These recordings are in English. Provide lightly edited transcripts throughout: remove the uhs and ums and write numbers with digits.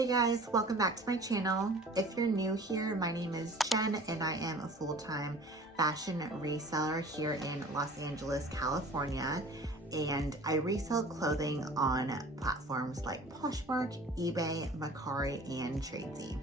Hey guys, welcome back to my channel. If you're new here, my name is Jen and I am a full-time fashion reseller here in Los Angeles, California. And I resell clothing on platforms like Poshmark, eBay, Mercari, and Tradesy.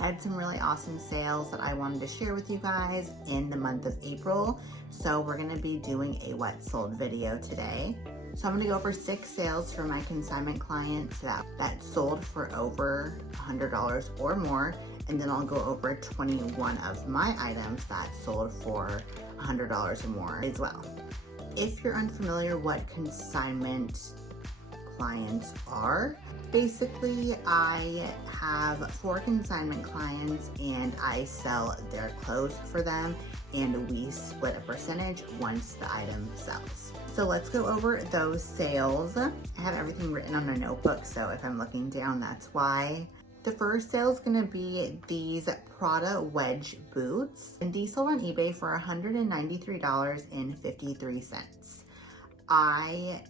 I had some really awesome sales that I wanted to share with you guys in the month of April. So we're gonna be doing a what sold video today. So I'm gonna go over 6 sales for my consignment clients that sold for over $100 or more. And then I'll go over 21 of my items that sold for $100 or more as well. If you're unfamiliar what consignment clients are, basically I have 4 consignment clients and I sell their clothes for them and we split a percentage once the item sells. So let's go over those sales. I have everything written on a notebook, so if I'm looking down, that's why. The first sale is gonna be these Prada wedge boots, and these sold on eBay for $193.53. I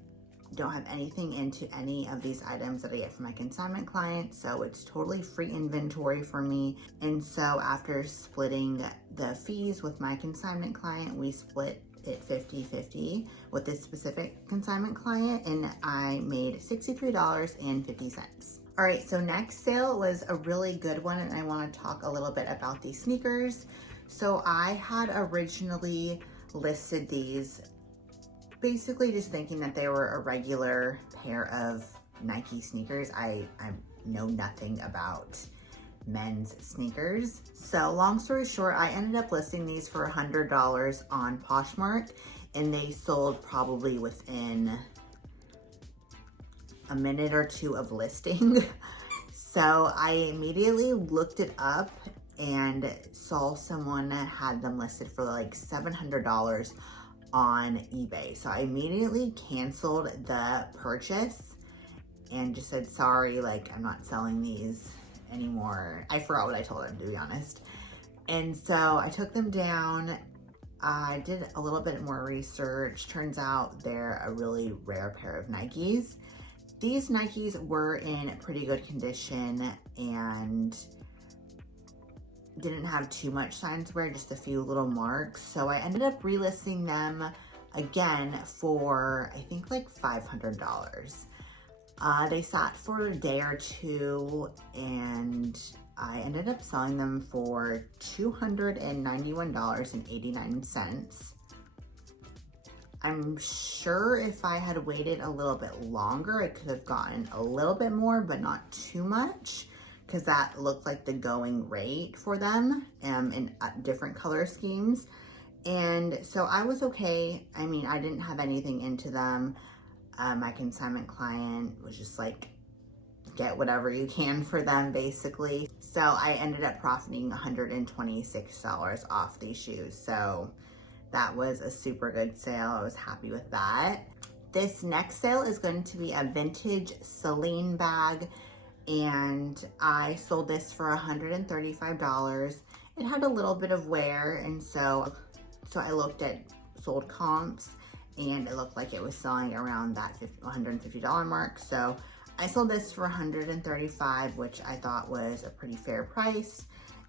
don't have anything into any of these items that I get from my consignment clients, so it's totally free inventory for me. And so after splitting the fees with my consignment client, we split it 50-50 with this specific consignment client, and I made $63.50. All right, so next sale was a really good one, and I want to talk a little bit about these sneakers. So I had originally listed these basically just thinking that they were a regular pair of Nike sneakers. I know nothing about men's sneakers. So long story short, I ended up listing these for $100 on Poshmark, and they sold probably within a minute or two of listing. So I immediately looked it up and saw someone had them listed for like $700 on eBay. So I immediately canceled the purchase and just said, sorry, like I'm not selling these anymore. I forgot what I told him, to be honest. And so I took them down. I did a little bit more research. Turns out they're a really rare pair of Nikes. These Nikes were in pretty good condition and didn't have too much signs wear, just a few little marks. So I ended up relisting them again for, I think like $500. They sat for a day or two and I ended up selling them for $291.89. I'm sure if I had waited a little bit longer, I could have gotten a little bit more, but not too much, because that looked like the going rate for them in different color schemes. And so I was okay. I mean, I didn't have anything into them. My consignment client was just like, get whatever you can for them, basically. So I ended up profiting $126 off these shoes. So that was a super good sale. I was happy with that. This next sale is going to be a vintage Celine bag, and I sold this for $135. It had a little bit of wear, and so I looked at sold comps, and it looked like it was selling around that $150 mark. So I sold this for $135, which I thought was a pretty fair price.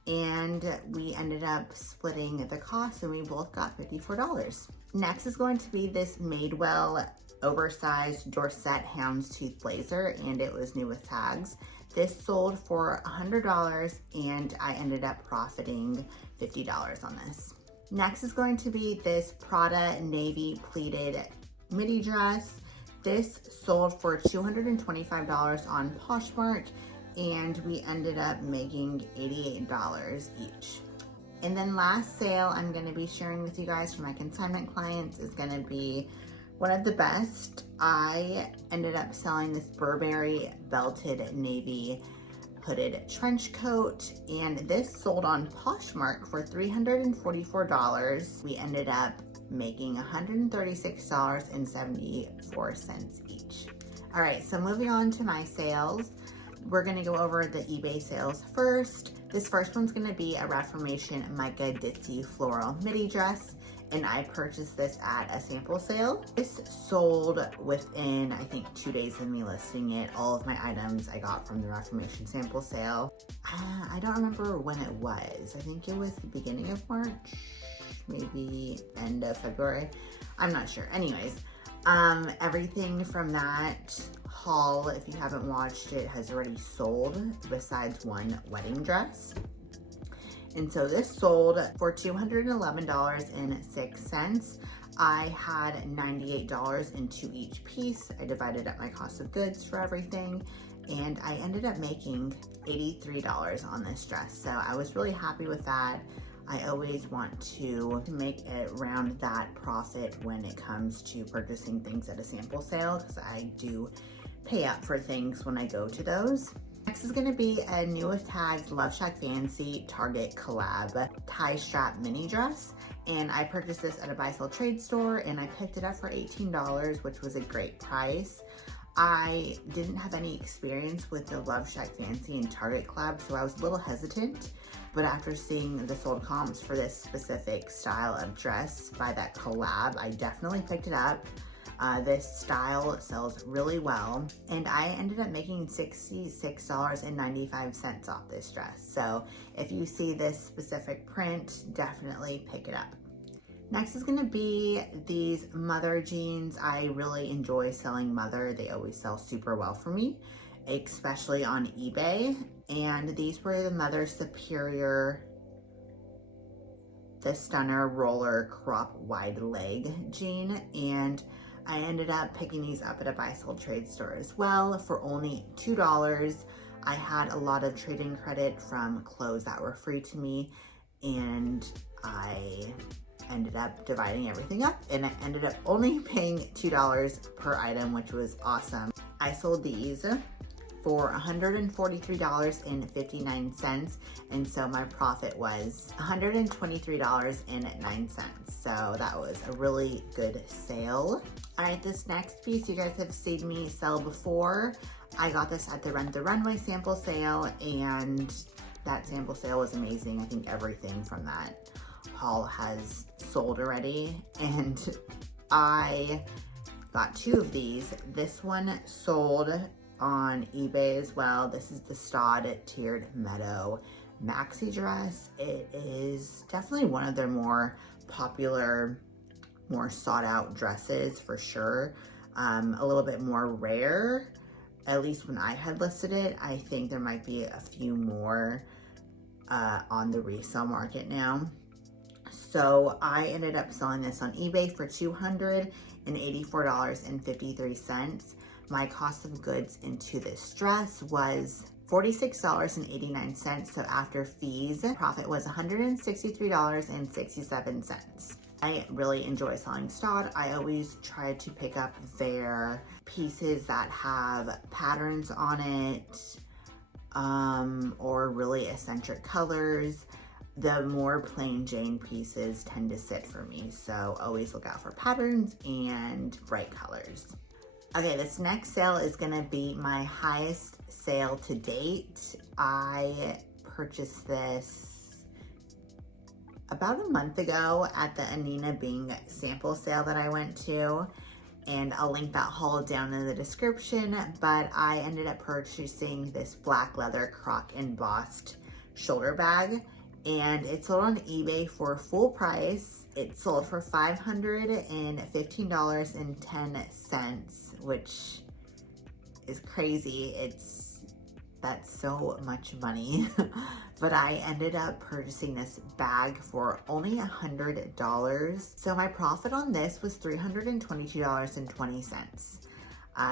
And we ended up splitting the cost, and we both got $54. Next is going to be this Madewell oversized Dorset houndstooth blazer, and it was new with tags. This sold for $100, and I ended up profiting $50 on this. Next is going to be this Prada navy pleated midi dress. This sold for $225 on Poshmark, and we ended up making $88 each. And then last sale I'm gonna be sharing with you guys for my consignment clients is gonna be one of the best. I ended up selling this Burberry belted navy hooded trench coat, and this sold on Poshmark for $344. We ended up making $136.74 each. All right, so moving on to my sales. We're gonna go over the eBay sales first. This first one's gonna be a REFORMATION Mica Ditzy floral midi dress, and I purchased this at a sample sale. This sold within, I think, 2 days of me listing it. All of my items I got from the Reformation sample sale. I don't remember when it was. I think it was the beginning of March, maybe end of February. I'm not sure. Anyways, everything from that haul, if you haven't watched it, has already sold besides one wedding dress. And so this sold for $211.06. I had $98 into each piece. I divided up my cost of goods for everything, and I ended up making $83 on this dress. So I was really happy with that. I always want to make it around that profit when it comes to purchasing things at a sample sale, because I do pay up for things when I go to those. Next is gonna be a new with tagged Love Shack Fancy Target collab tie strap mini dress. And I purchased this at a buy sell trade store, and I picked it up for $18, which was a great price. I didn't have any experience with the Love Shack Fancy and Target collab, so I was a little hesitant. But after seeing the sold comps for this specific style of dress by that collab, I definitely picked it up. This style sells really well, and I ended up making $66.95 off this dress. So if you see this specific print, definitely pick it up. Next is gonna be these Mother jeans. I really enjoy selling Mother. They always sell super well for me, especially on eBay. And these were the Mother Superior, the Stunner Roller Crop Wide Leg jean. And I ended up picking these up at a buy sell trade store as well for only $2. I had a lot of trade-in credit from clothes that were free to me, and I ended up dividing everything up, and I ended up only paying $2 per item, which was awesome. I sold these for $143.59, and so my profit was $123.09. So that was a really good sale. All right, this next piece you guys have seen me sell before. I got this at the Runway sample sale, and that sample sale was amazing. I think everything from that haul has sold already, and I got 2 of these. This one sold on eBay as well. This is the Stod Tiered Meadow maxi dress. It is definitely one of their more popular, more sought out dresses for sure. A little bit more rare, at least when I had listed it. I think there might be a few more on the resale market now. So I ended up selling this on eBay for $284.53. My cost of goods into this dress was $46.89. So after fees, profit was $163.67. I really enjoy selling Stod. I always try to pick up their pieces that have patterns on it, or really eccentric colors. The more plain Jane pieces tend to sit for me, so always look out for patterns and bright colors. Okay, this next sale is gonna be my highest sale to date. I purchased this about a month ago at the Anina Bing sample sale that I went to, and I'll link that haul down in the description. But I ended up purchasing this black leather croc embossed shoulder bag, and it sold on eBay for full price. It sold for $515.10, which is crazy. That's so much money. But I ended up purchasing this bag for only $100. So my profit on this was $322.20.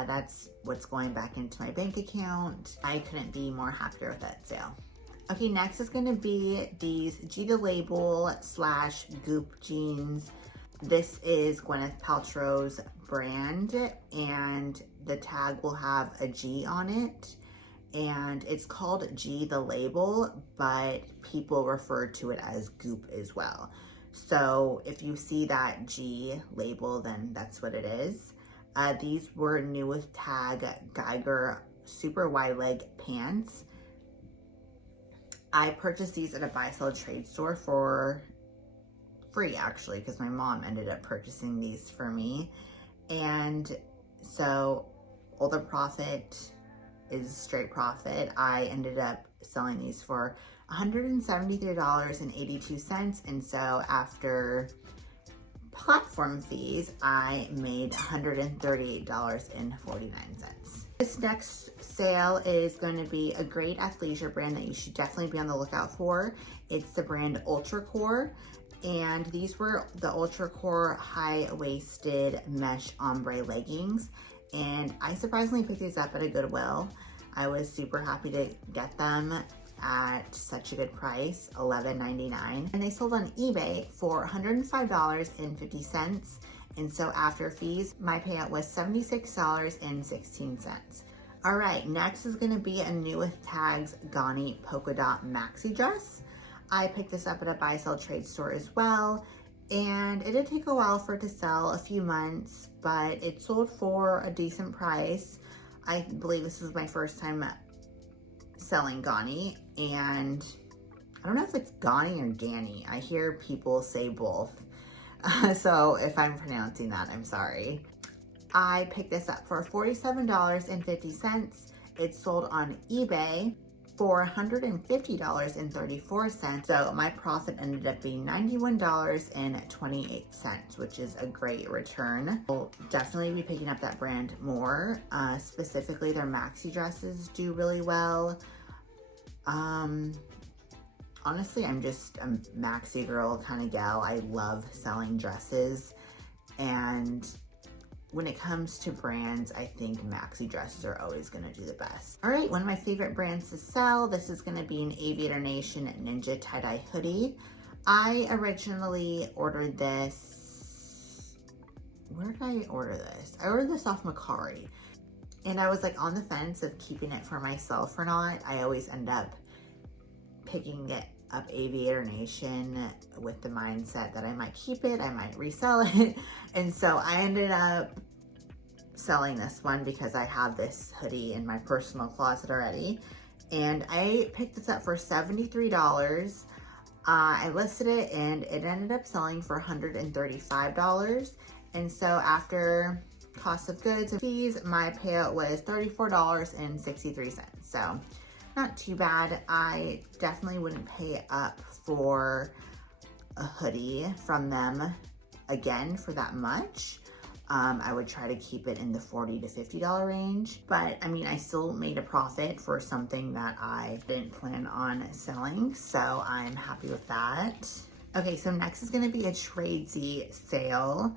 That's what's going back into my bank account. I couldn't be more happier with that sale. Okay, next is gonna be these G the Label / Goop jeans. This is Gwyneth Paltrow's brand, and the tag will have a G on it. And it's called G the Label, but people refer to it as Goop as well. So if you see that G label, then that's what it is. These were new with tag Geiger super wide leg pants. I purchased these at a buy sell trade store for free actually, because my mom ended up purchasing these for me. And so all the profit is straight profit. I ended up selling these for $173.82. And so after platform fees, I made $138.49. This next sale is going to be a great athleisure brand that you should definitely be on the lookout for. It's the brand Ultra Core, and these were the Ultra Core high-waisted mesh ombre leggings, and I surprisingly picked these up at a Goodwill. I was super happy to get them at such a good price, $11.99, and they sold on eBay for $105.50. And so after fees, my payout was $76.16. All right, next is gonna be a new with tags Ghani polka dot maxi dress. I picked this up at a buy sell trade store as well, and it did take a while for it to sell, a few months, but it sold for a decent price. I believe this was my first time selling Ghani, and I don't know if it's Ghani or Gani. I hear people say both. So if I'm pronouncing that, I'm sorry. I picked this up for $47.50. It sold on eBay for $150.34. So my profit ended up being $91.28, which is a great return. I'll definitely be picking up that brand more. Specifically, their maxi dresses do really well. Honestly, I'm just a maxi girl kind of gal. I love selling dresses, and when it comes to brands, I think maxi dresses are always gonna do the best. All right, one of my favorite brands to sell, this is gonna be an Aviator Nation Ninja tie-dye hoodie. I originally ordered this, where did I order this? I ordered this off Mercari, and I was like on the fence of keeping it for myself or not. I always end up picking it up Aviator Nation with the mindset that I might keep it, I might resell it. And so I ended up selling this one because I have this hoodie in my personal closet already. And I picked this up for $73. I listed it and it ended up selling for $135. And so after cost of goods and fees, my payout was $34.63. So not too bad. I definitely wouldn't pay up for a hoodie from them again for that much. I would try to keep it in the $40 to $50 range, but I mean, I still made a profit for something that I didn't plan on selling, so I'm happy with that. Okay, so next is gonna be a Tradesy sale.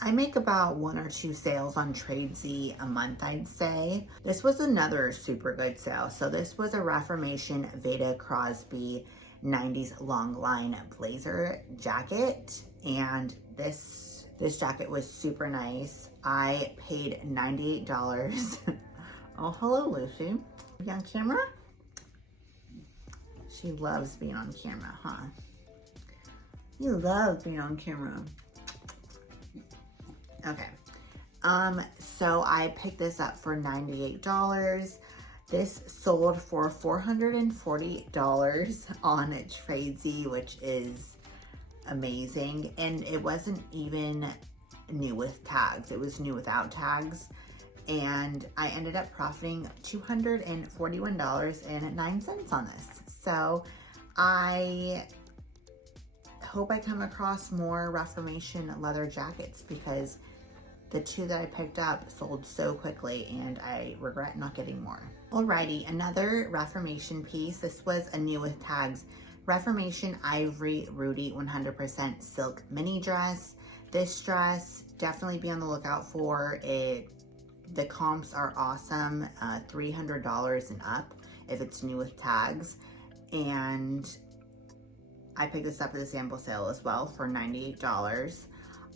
I make about 1 or 2 sales on Tradesy a month, I'd say. This was another super good sale. So this was a Reformation Veda Crosby 90s long line blazer jacket, and this jacket was super nice. I paid $98. Oh, hello, Lucy. You on camera? She loves being on camera, huh? You love being on camera. Okay, so I picked this up for $98. This sold for $440 on Tradesy, which is amazing. And it wasn't even new with tags, it was new without tags. And I ended up profiting $241.09 on this. So I hope I come across more Reformation leather jackets, because the 2 that I picked up sold so quickly and I regret not getting more. Alrighty, another Reformation piece. This was a new with tags Reformation Ivory Rudy 100% silk mini dress. This dress, definitely be on the lookout for it. The comps are awesome, $300 and up if it's new with tags. And I picked this up at the sample sale as well for $98.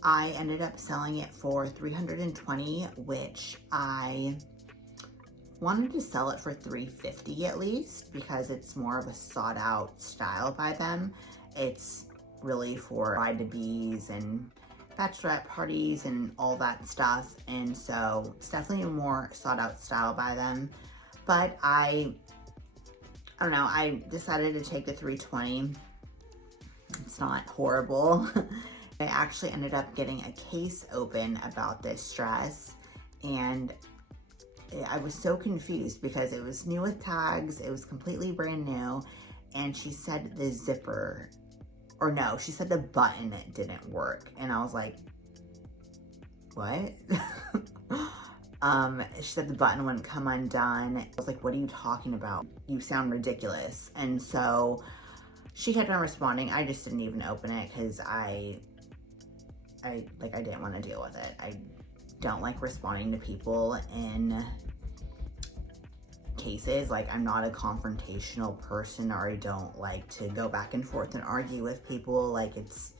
I ended up selling it for $320, which I wanted to sell it for $350 at least, because it's more of a sought out style by them. It's really for bride-to-bees and bachelorette parties and all that stuff. And so it's definitely a more sought out style by them. But I don't know, I decided to take the $320. It's not horrible. I actually ended up getting a case open about this dress, and I was so confused because it was new with tags, it was completely brand new, and she said the zipper, or no, she said the button didn't work, and I was like, what? She said the button wouldn't come undone. I was like, what are you talking about? You sound ridiculous. And so she kept on responding. I just didn't even open it because I didn't want to deal with it. I don't like responding to people in cases. Like, I'm not a confrontational person, or I don't like to go back and forth and argue with people. Like, it's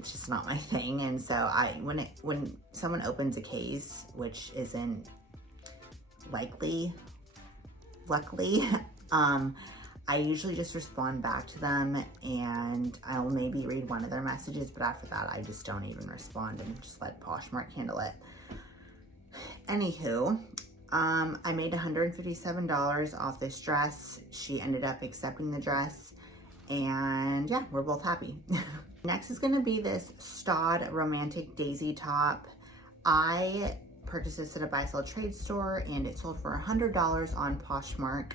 just not my thing. And so when someone opens a case, which isn't luckily, I usually just respond back to them, and I'll maybe read one of their messages, but after that, I just don't even respond and just let Poshmark handle it. Anywho, I made $157 off this dress. She ended up accepting the dress, and yeah, we're both happy. Next is gonna be this Staud Romantic Daisy top. I purchased this at a buy sell trade store, and it sold for $100 on Poshmark.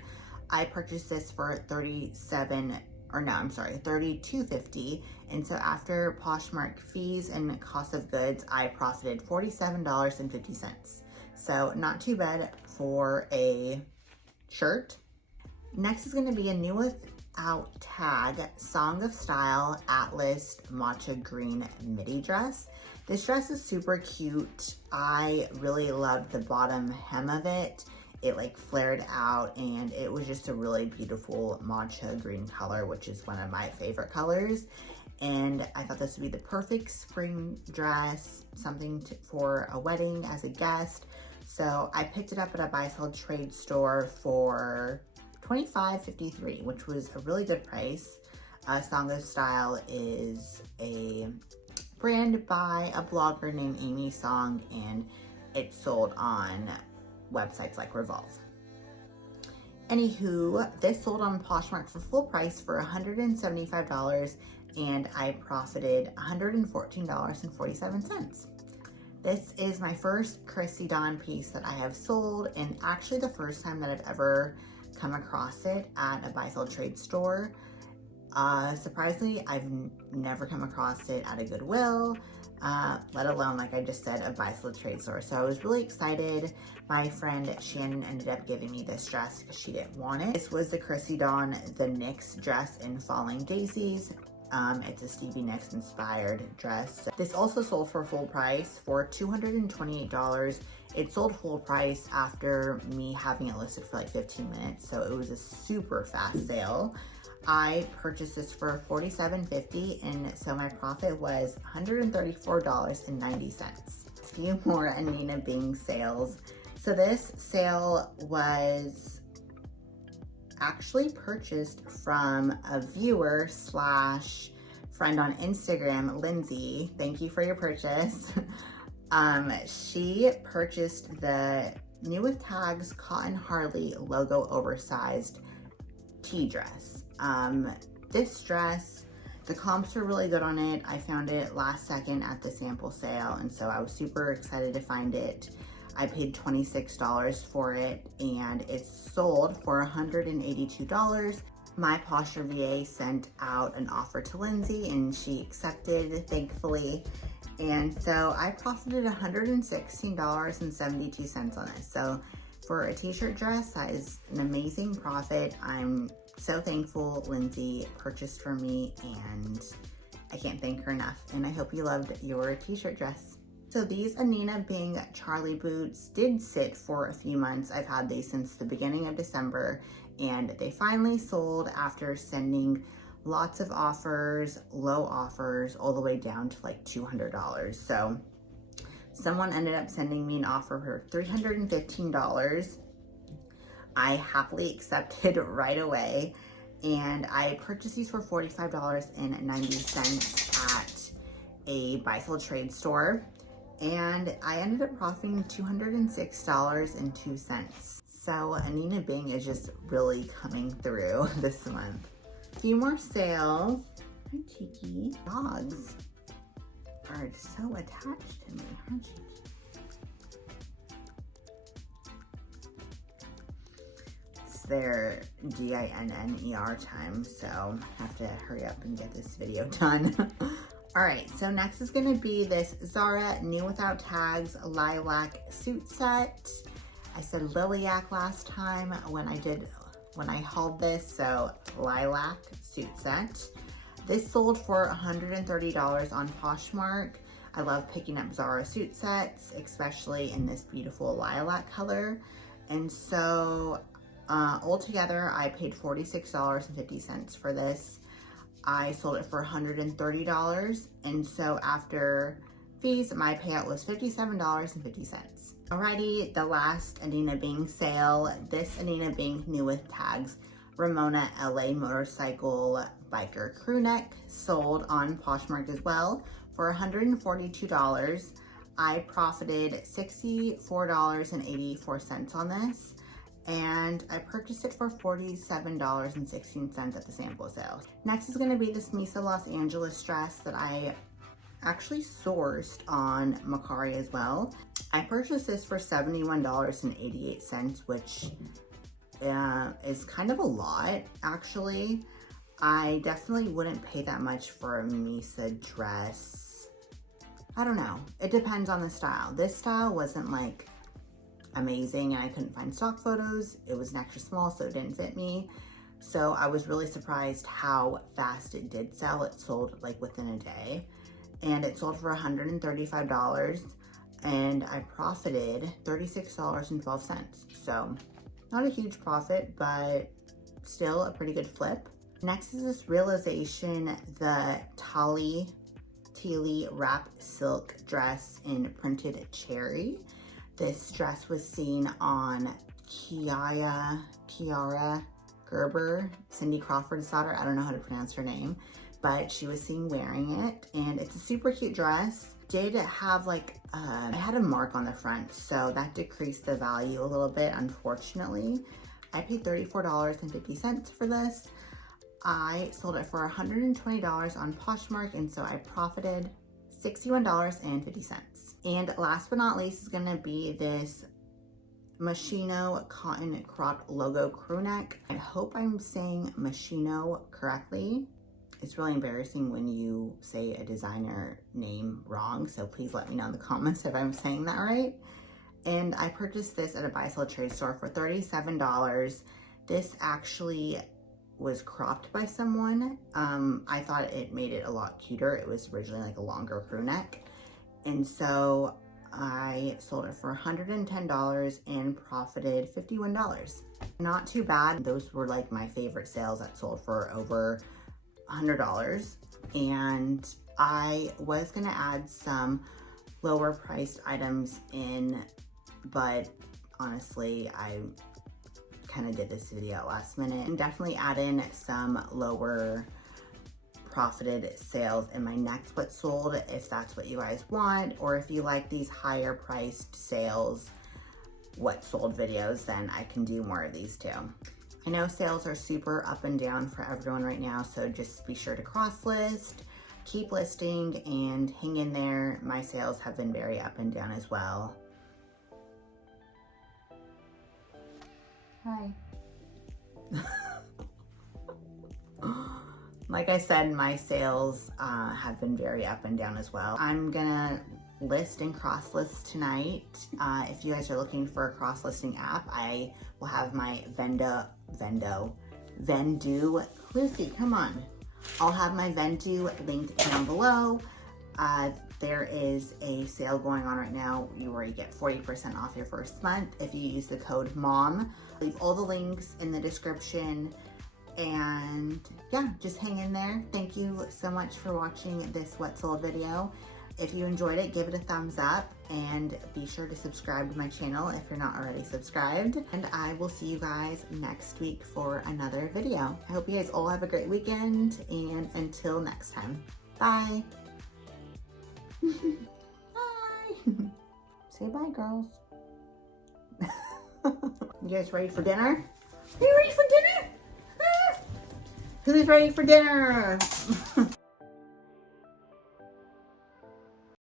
I purchased this for $32.50, and so after Poshmark fees and cost of goods, I profited $47.50. So not too bad for a shirt. Next is gonna be a new without tag Song of Style Atlas Matcha Green midi dress. This dress is super cute. I really loved the bottom hem of it. It like flared out, and it was just a really beautiful matcha green color, which is one of my favorite colors. And I thought this would be the perfect spring dress, something for a wedding as a guest. So I picked it up at a buy sell trade store for $25.53, which was a really good price. Song of Style is a brand by a blogger named Amy Song, and it's sold on websites like Revolve. Anywho, this sold on Poshmark for full price for $175, and I profited $114.47. This is my first Chrissy Dawn piece that I have sold, and actually the first time that I've ever come across it at a buy sell trade store. Surprisingly, I've never come across it at a Goodwill, let alone, like I just said, a buy sell trade store. So I was really excited. My friend Shannon ended up giving me this dress because she didn't want it. This was the Chrissy Dawn The Nicks dress in Falling Daisies. It's a Stevie Nicks inspired dress. This also sold for full price for $228. It sold full price after me having it listed for like 15 minutes, so it was a super fast sale. I purchased this for $47.50, and so my profit was $134.90. A few more Anina Bing sales. So this sale was actually purchased from a viewer slash friend on Instagram, Lindsay. Thank you for your purchase. She purchased the New With Tags Cotton Harley logo oversized tea dress. This dress, the comps are really good on it. I found it last second at the sample sale, and so I was super excited to find it. I paid $26 for it, and it sold for $182. My Posher VA sent out an offer to Lindsay, and she accepted, thankfully. And so I profited $116.72 on this. So for a t-shirt dress, that is an amazing profit. I'm so thankful Lindsay purchased for me, and I can't thank her enough. And I hope you loved your t-shirt dress. So these Anina Bing Charlie boots did sit for a few months. I've had these since the beginning of December, and they finally sold after sending lots of offers, low offers, all the way down to like $200. So someone ended up sending me an offer for $315. I happily accepted right away, and I purchased these for $45.90 at a buy sell trade store, and I ended up profiting $206.02. So Anina Bing is just really coming through this month. A few more sales. Hi, Cheeky. Dogs are so attached to me, huh, Cheeky? It's their DINNER time, so I have to hurry up and get this video done. All right, so next is gonna be this Zara New Without Tags lilac suit set. I said lilac last time when I hauled this, so lilac suit set. This sold for $130 on Poshmark. I love picking up Zara suit sets, especially in this beautiful lilac color. And so altogether, I paid $46.50 for this. I sold it for $130. And so after fees, my payout was $57.50. Alrighty, the last Adina Bing sale. This Adina Bing New with Tags Ramona LA motorcycle biker crew neck sold on Poshmark as well for $142. I profited $64.84 on this, and I purchased it for $47.16 at the sample sale. Next is going to be this Misa Los Angeles dress that I actually sourced on Mercari as well. I purchased this for $71.88, which is kind of a lot, actually. I definitely wouldn't pay that much for a Misa dress. I don't know. It depends on the style. This style wasn't like amazing, and I couldn't find stock photos. It was an extra small, so it didn't fit me. So I was really surprised how fast it did sell. It sold like within a day, and it sold for $135, and I profited $36.12. So not a huge profit, but still a pretty good flip. Next is this Realization, the Tealy wrap silk dress in printed cherry. This dress was seen on Kiara Gerber, Cindy Crawford's daughter. I don't know how to pronounce her name, but she was seen wearing it, and it's a super cute dress. Did have like, it had a mark on the front, so that decreased the value a little bit, unfortunately. I paid $34.50 for this. I sold it for $120 on Poshmark, and so I profited $61.50. And last but not least is gonna be this Moschino cotton cropped logo crew neck. I hope I'm saying Moschino correctly. It's really embarrassing when you say a designer name wrong, so please let me know in the comments if I'm saying that right. And I purchased this at a buy sell trade store for $37. This actually was cropped by someone. I thought it made it a lot cuter. It was originally like a longer crew neck. And so I sold it for $110 and profited $51. Not too bad. Those were like my favorite sales that sold for over $100. And I was gonna add some lower priced items in, but honestly, I kind of did this video last minute, and definitely add in some lower profited sales in my next what sold if that's what you guys want, or if you like these higher priced sales what sold videos, then I can do more of these too. I know sales are super up and down for everyone right now, so just be sure to cross list, keep listing, and hang in there. My sales have been very up and down as well. Hi. Like I said, my sales have been very up and down as well. I'm gonna list and cross list tonight. If you guys are looking for a cross listing app, I will have my Vendoo, Lucy, come on. I'll have my Vendoo linked down below. There is a sale going on right now where you get 40% off your first month if you use the code MOM. Leave all the links in the description, and yeah, just hang in there. Thank you so much for watching this what sold video. If you enjoyed it, give it a thumbs up, and be sure to subscribe to my channel if you're not already subscribed. And I will see you guys next week for another video. I hope you guys all have a great weekend, and until next time, bye. Bye. Say bye, girls. You guys ready for dinner? Are you ready for dinner? Who's ready for dinner?